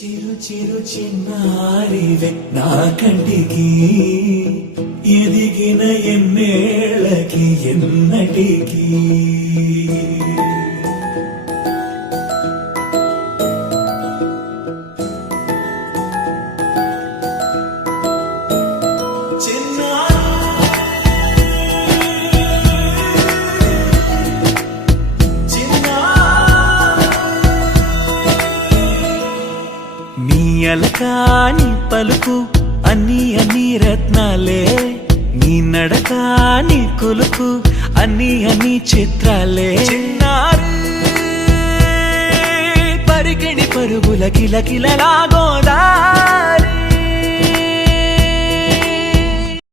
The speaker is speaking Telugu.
చిరు చిరు చిన్నారివే నా కంటికి ఎదిగిన ఎన్నేళ్ళకి ఎన్నటికి అలకాని పలుకు అన్ని అన్ని రత్నాలే నీ నడకాని కులుకు అన్ని అన్ని చిత్రాలే చిన్నారు పరికిణి పరుగుల కిలకిలలా గోదారి